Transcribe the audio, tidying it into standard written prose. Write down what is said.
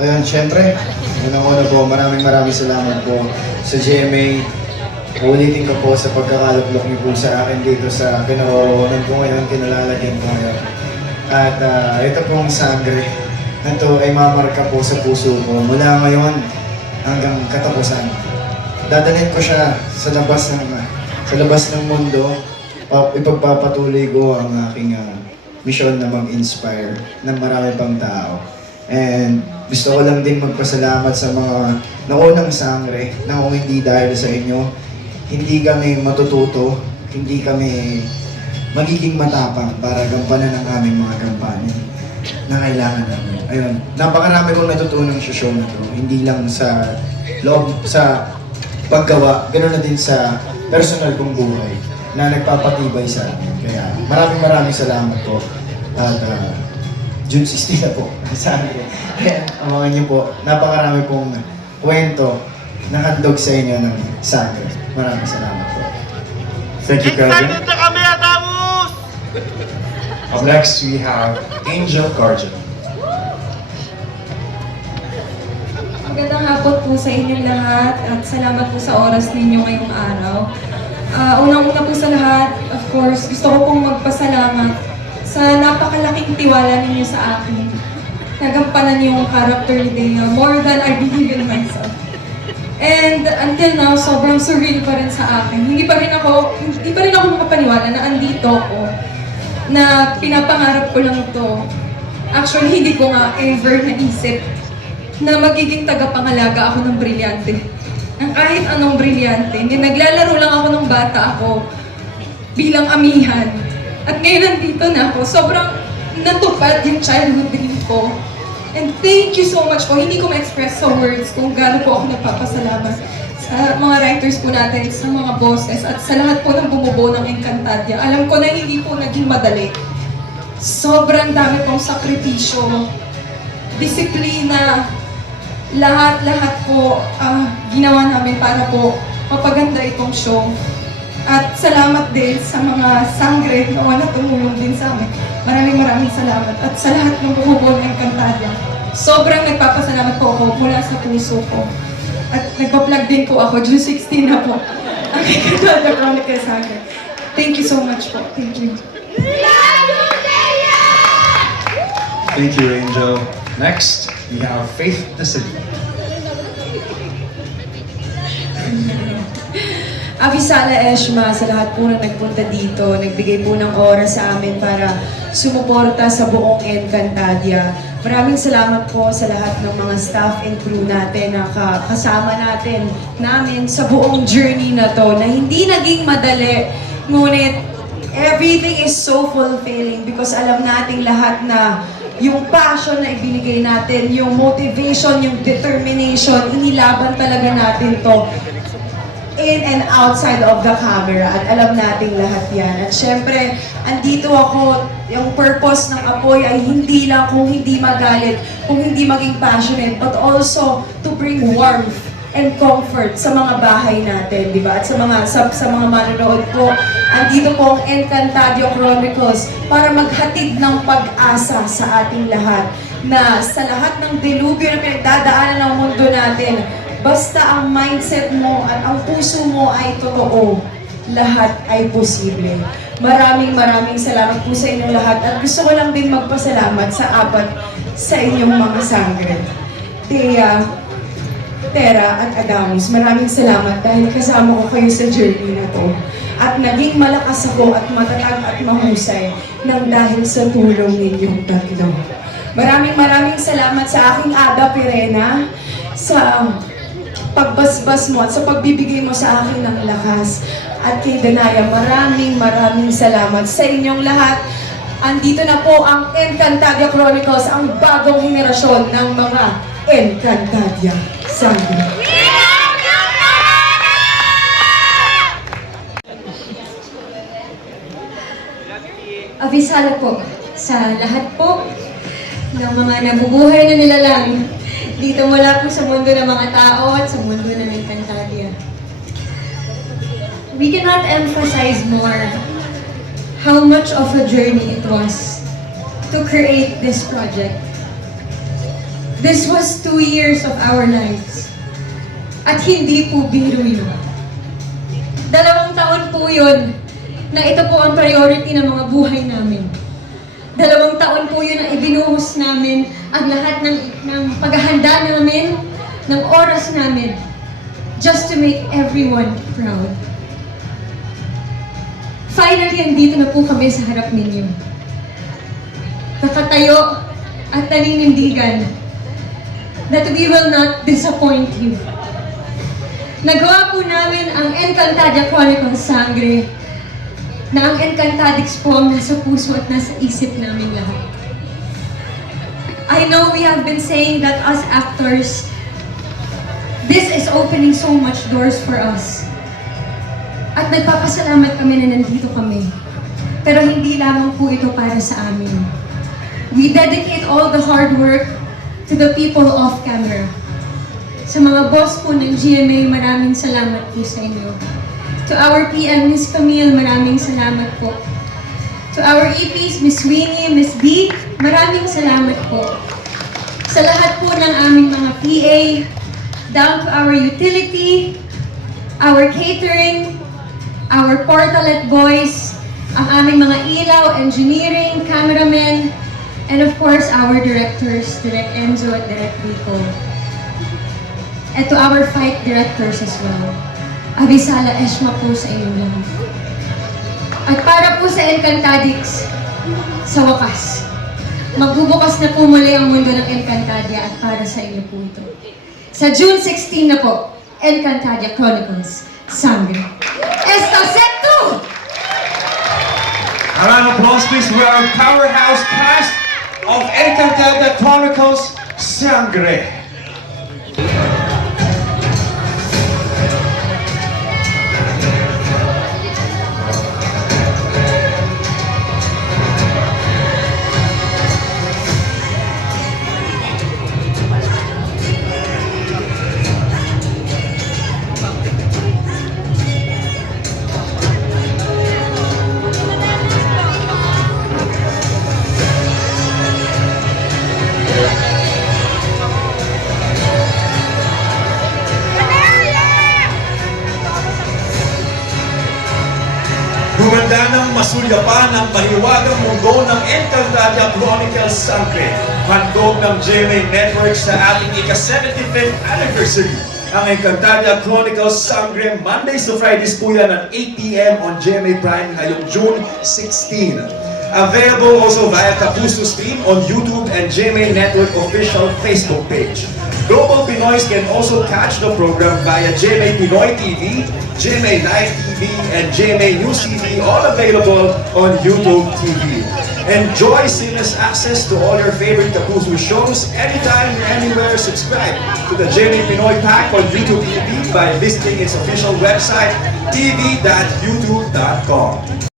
Ayun, syempre, unang-una po, maraming salamat po sa GMA. Ulitin ko po sa pagkakaluklok niyo po sa akin dito sa kinaroroonan ko ngayon, kinalalagyan ko ngayon. At ito pong sangre, ito ay mamarka po sa puso ko mula ngayon hanggang katapusan. Dadalhin ko siya sa labas ng mundo. Ipagpapatuloy ko ang aking misyon na mag-inspire ng marami pang tao. And gusto ko lang din magpasalamat sa mga naunang sangre na kung hindi dahil sa inyo, hindi kami matututo, hindi kami magiging matapang para gampanan ang aming mga kampanya na kailangan namin. Ayun, napakarami kong natutunan sa show na to. Hindi lang sa loob, sa paggawa, ganoon na din sa personal kong buhay na nagpapatibay sa amin. Kaya maraming salamat po. At June 16 na po sa amin. Kaya abangan niyo po, napakarami pong kwento na handog sa inyo ng sangre. Maraming salamat po. Thank you, Kevin. Excited na kami, Adamus! Up next, we have Angel Garjan. Magandang hapon po sa inyong lahat at salamat po sa oras ninyo ngayong araw. Unang-una po sa lahat, of course, gusto ko pong magpasalamat sa napakalaking tiwala ninyo sa akin. Nagampanan yung character ni Dea more than I believe in myself. And until now, sobrang surreal pa rin sa akin. Hindi pa rin ako makapaniwala na andito ako, na pinapangarap ko lang to. Actually, hindi ko nga ever naisip na magiging tagapangalaga ako ng brilyante. Ng kahit anong brilyante. Hindi, naglalaro lang ako ng bata ako bilang amihan. At ngayon nandito na ako. Sobrang natupad yung childhood dream ko. And thank you so much po. Hindi ko ma-express sa words kung gaano po ako nagpapasalamat sa mga writers po natin, sa mga bosses, at sa lahat po ng bumubuo ng Encantadia. Alam ko na hindi po naging madali. Sobrang dami pong sakripisyo, disiplina, lahat po ginawa namin para po mapaganda itong show. At salamat din sa mga sangre na tumulong din sa amin. Maraming salamat. At sa lahat ng bumubuo ng Encantadia, sobrang nagpapasalamat po ako mula sa puso ko. At nagpa-plug din po ako, June 16 na po, ang Encantadia Chronicles Sangre. Thank you so much po. Thank you. Thank you, Angel. Next, we have Faith the City. Avisala Eshma, sa lahat po na nagpunta dito, nagbigay po ng oras sa amin para sumuporta sa buong Encantadia. Maraming salamat po sa lahat ng mga staff and crew natin na kasama namin sa buong journey na to, na hindi naging madali. Ngunit, everything is so fulfilling because alam nating lahat na yung passion na ibinigay natin, yung motivation, yung determination, inilaban talaga natin to in and outside of the camera, at alam nating lahat yan. At syempre, andito ako, yung purpose ng Apoy ay hindi lang kung hindi magalit, kung hindi maging passionate, but also to bring warmth and comfort sa mga bahay natin, di ba? At sa mga manonood po, andito po ang Encantadia Chronicles para maghatid ng pag-asa sa ating lahat, na sa lahat ng delubyo na pinagdadaanan ng mundo natin, basta ang mindset mo at ang puso mo ay totoo, lahat ay posible. Maraming salamat po sa inyong lahat, at gusto ko lang din magpasalamat sa apat sa inyong mga sangre. Thea, Tera at Adamus, maraming salamat dahil kasama ko kayo sa journey na to. At naging malakas ako at matatag at mahusay nang dahil sa tulong ninyong tatlo. Maraming salamat sa aking Ada Pirena, sa pagbasbas mo at sa pagbibigay mo sa akin ng lakas. At kay Danaya, maraming salamat sa inyong lahat. Andito na po ang Encantadia Chronicles, ang bagong henerasyon ng mga Encantadia Sangre. Avisala po sa lahat po ng mga nabubuhay na nilalang dito mula po sa mundo ng mga tao at sa mundo ng Encantadia. We cannot emphasize more how much of a journey it was to create this project. This was 2 years of our lives. At hindi po biro yun. 2 taon po yun na ito po ang priority ng mga buhay namin. 2 taon po yun na ibinuhos namin ang lahat ng paghahanda namin, ng oras namin, just to make everyone proud. Finally, andito na po kami sa harap ninyo. Nakatayo at naninindigan that we will not disappoint you. Nagawa po namin ang Encantadia Chronicles Sangre, na ang Encantadix po ang nasa puso at nasa isip namin lahat. I know we have been saying that as actors, this is opening so much doors for us. At nagpapasalamat kami na nandito kami. Pero hindi lamang po ito para sa amin. We dedicate all the hard work to the people off camera. Sa mga boss po ng GMA, maraming salamat po sa inyo. To our PM, Miss Camille, maraming salamat po. To our EPs, Miss Winnie, Miss D, maraming salamat po. Sa lahat po ng aming mga PA, down to our utility, our catering, our portalet boys, ang aming mga ilaw, engineering, cameramen, and of course, our directors, Direk Enzo at Direk Rico. And to our fight directors as well. Abisala Eshma po sa inyong lahat. At para po sa Encantadix, sa wakas, magbubukas na po muli ang mundo ng Encantadia at para sa inyo po ito. Sa June 16 na po, Encantadia Chronicles Sangre. Estaseto! A round of applause, please. We are a powerhouse cast of Encantadia Chronicles Sangre. Gumanda ng masulyapan ang mahiwagang mundo ng Encantadia Chronicles Sangre. Handog ng GMA Network sa ating ika-75th anniversary. Ang Encantadia Chronicles Sangre, Mondays to Fridays po yan at 8 p.m. on GMA Prime ngayong June 16. Available also via Kapuso Stream on YouTube and GMA Network official Facebook page. Global Pinoys can also catch the program via GMA Pinoy TV, GMA Live TV, and GMA News TV, all available on YouTube TV. Enjoy seamless access to all your favorite Kapuso shows anytime, anywhere. Subscribe to the GMA Pinoy Pack on YouTube TV by visiting its official website, tv.youtube.com.